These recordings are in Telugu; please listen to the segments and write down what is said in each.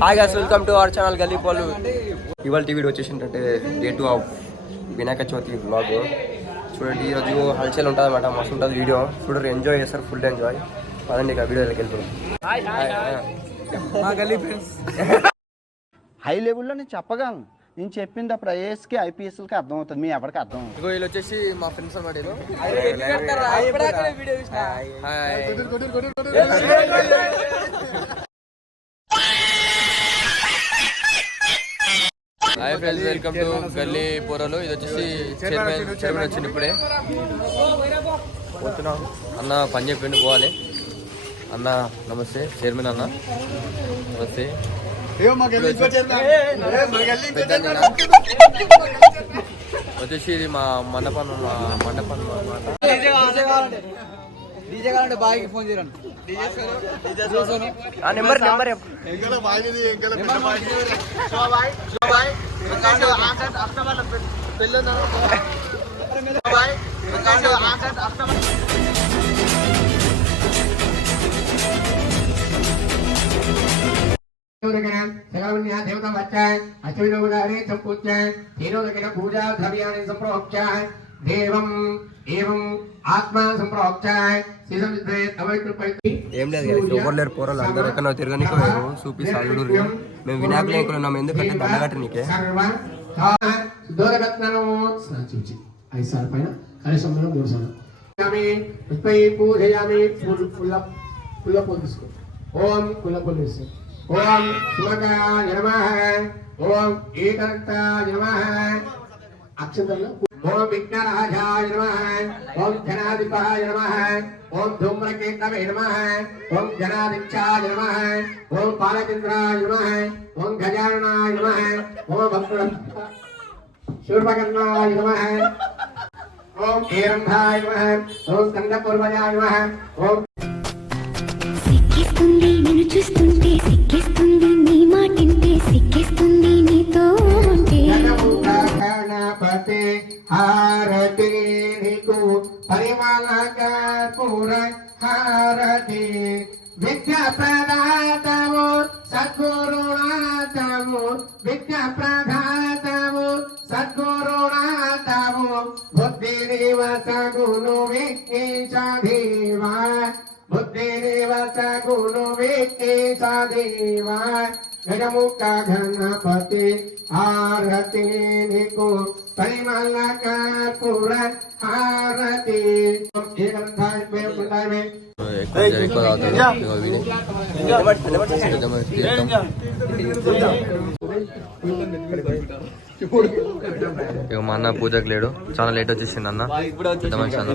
Hi guys, welcome to our channel గల్లీ పోలు. ఇవాళ వీడియో వచ్చేసి ఏంటంటే day 2 of Vinayaka Chavithi vlog. చూడండి, ఈరోజు హల్చల్ ఉంటుంది అన్నమాట. మస్తు ఉంటుంది వీడియో. చూడరు, ఎంజాయ్ చేస్తారు, ఫుల్ ఎంజాయ్. పదండి ఇక వీడియోకి వెళ్తున్నాం. హై లెవెల్లో నేను చెప్పగలను. నేను చెప్పింది అప్పుడు ఐఏఎస్కి ఐపీఎస్కి అర్థం అవుతుంది, మీ ఎవరికి అర్థం అవుతుంది. ఇగో వీళ్ళు వచ్చేసి మా ఫ్రెండ్స్ అన్నమాట. హాయ్ ఫ్రెండ్స్, వెల్కమ్ టు గల్లీ పోరలు. ఇది వచ్చేసి చైర్మన్ వచ్చింది ఇప్పుడే. పోతున్నాం అన్న, పని చెప్పిండు పోవాలి. అన్న నమస్తే. చైర్మన్ అన్న నమస్తే. వచ్చేసి ఇది మా మండపం అన్నమాట. డీజే కావాలంటే బాయ్కి ఫోన్ చేయండి. నెంబర్ देवता बच्चाय अश्विनोदारे संपूज्याय तीनोदकेन पूजा द्रव्याणि संप्रोक्ष्याय देवम् एवं आत्मा संप्रोक्ष्याय सीसमिद्रे अवैकृपैति. ఏం లేదు కదా, ఎవరు లేరు. పోరాలు అందరూ ఎక్కడ తిరగనికి పోయారు. చూపిస్తాడు. మేము వినాయకులు అనుకున్నాం, ఎందుకంటే దండగట్ట నీకే దూరగత్నను స్నాచించి 5 సార్లు పైన కనీసంలో 3 సార్లు పుష్పై పూజయామి. పుల్ల పూలు తీసుకో. ఓం పుల్ల పూలు తీసుకో. ఓం సుమకాయ నమః. ఓం ఏకరంతాయ నమః. అక్షంతల్లో ఓం విఘ్నరాజాయ నమః. ఓం జనాధిపాయ నమః. ఓం ధూమ్రకేతవే నమః. ఓం జనాధిక్షాయ నమః. ఓం పాలచంద్రాయ నమః. ఓం గజాననాయ నమః. ఓం భక్తుల శూర్పకర్ణాయ నమః. ఓం ఏరంధాయ నమః. ఓం కందపూర్వజాయ నమః. ఓం సిక్కిస్తుంది నిన్ను చూస్తుంటే, సిక్కిస్తుంది నీ మాటింటే, సిక్కిస్తుంది నీతో ఉంటే. గణపతి హారతి నీకు పరిమళ కర్పూర హారతి. విద్యా ప్రదాతము సద్గురునాథము. విద్యా ప్రదాతము సద్గురునాథము. బుద్ధి నివస గురు విఘ్నేశదేవా. బుద్ధి నివస గురు విఘ్నేశదేవా. గజముఖ గణపతి హారతి నీకు పరిమళ కర్పూర హారతి. ఎక్కువ తాగుతాడు. ఇక మా అన్న పూజకు లేడు, చాలా లేట్ వచ్చేసింది. అన్న పెద్ద మనిషి అన్న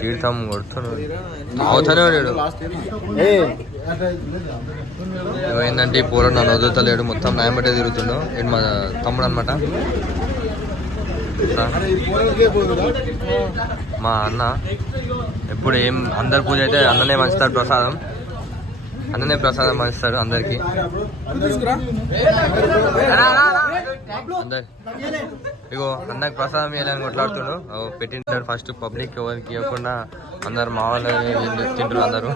తీర్థం కొడుతున్నాడు, తాగుతానే లేడు. ఏంటంటే ఈ పూర నన్ను వదులుతలేడు, మొత్తం న్యాయం పట్టే తిరుగుతుండు. ఇటు మా తమ్ముడు అనమాట. మా అన్న ఎప్పుడు ఏం అందరి పూజ అయితే అన్ననే పంచుతాడు ప్రసాదం. అన్ననే ప్రసాదం పంచుతాడు అందరికి. అందరు ఇగో అన్నకి ప్రసాదం వేయాలని కొట్లాడుతుండు. పెట్టింటాడు ఫస్ట్ పబ్లిక్ ఎవరికి ఇవ్వకుండా. అందరు మా వాళ్ళు తింటారు. అందరూ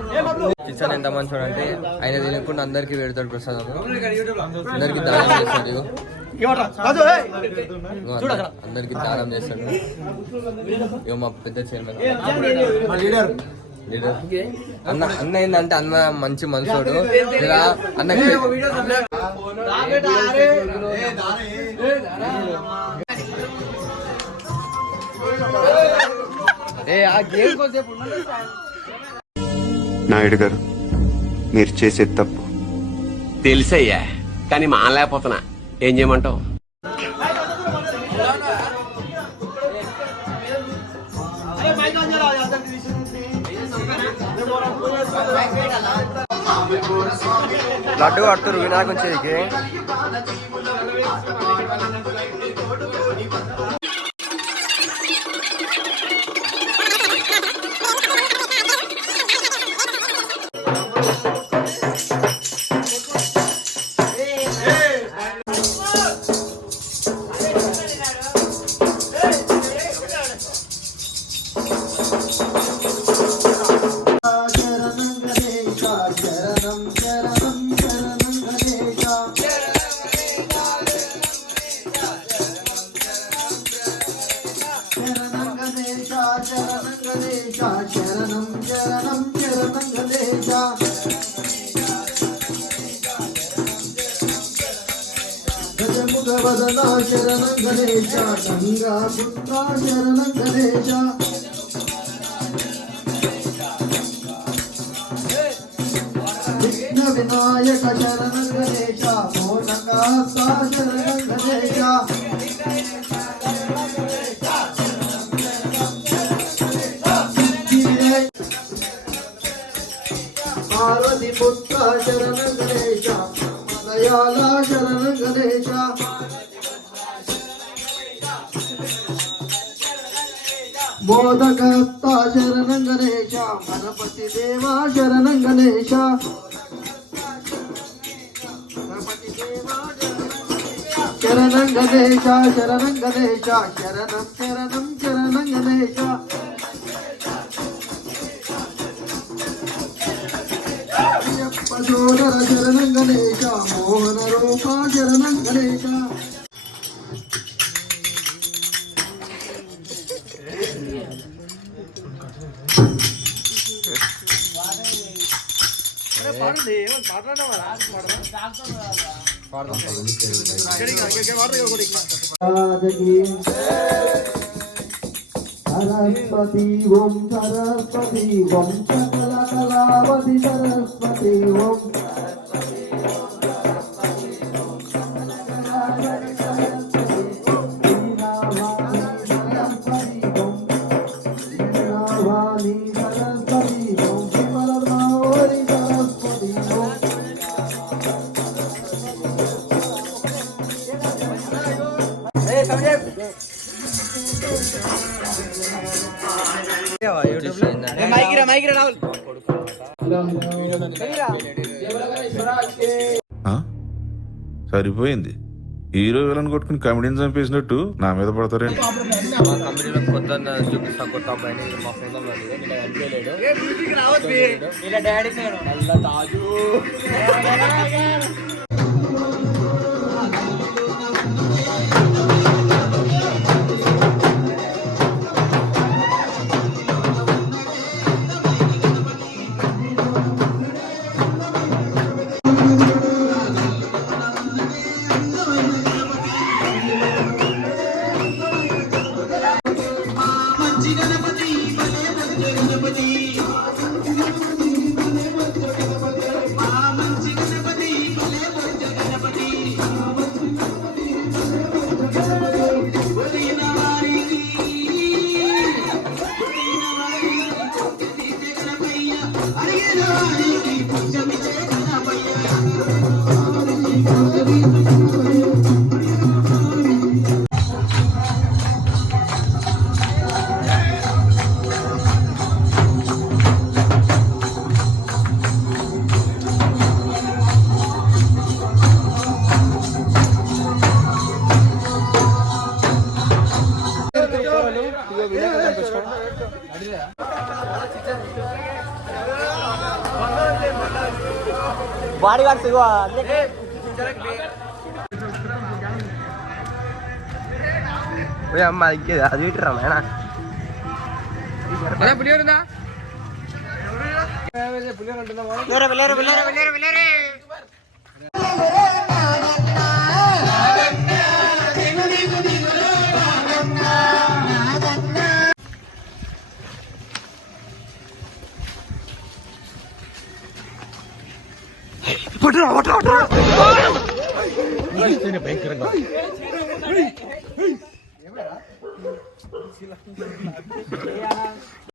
కిచెన్ ఎంత మంచోడు అంటే ఆయన తినకుండా అందరికి పెడతాడు ప్రసాదం. అందరికి దానం చేస్తాడు. అందరికి దానం చేస్తాడు. ఇగో మా పెద్ద చైర్మన్ లీడర్. అన్న ఏంటంటే అన్న మంచి మనసోడు. అన్న నాయుడు గారు, మీరు చేసేది తప్పు తెలుసయ్యా, కానీ మానలేకపోతున్నా. ఏం చేయమంటావు? లడ్డు కడుతురు వినాయకుని చేయికి. శరణం వదన శరణ గణేశ గంగా పుత్ర శరణ గణేశ విఘ్న వినాయక శరణ గణేశ మోనకాస్త శరణ గణేశ పార్వతి పుత్ర శరణ గణేశ దయాల శరణ గణేశ బోధకర్త శరణ గణేశ గణపతి దేవా శరణ గణేశ శరణ గణేశ శరణ గణేశ శరణం శరణం శరణ గణేశ సోదర శరణ గణేశ మోహన రూప శరణ గణేశ సరస్వతి ఓం సరస్వతి ఓం సకల కళావతి సరస్వతి ఓం సరిపోయింది. హీరో విలన్ కొట్టుకుని కమెడీని చంపేసినట్టు నా మీద పడతారండి. మా కంపెనీలో కొత్త చూపిస్తా కొత్త అబ్బాయిని మా friend daddy Taj body guards అమ్మ అది ఇటురా నాయనా పులిహోర భయంకరంగా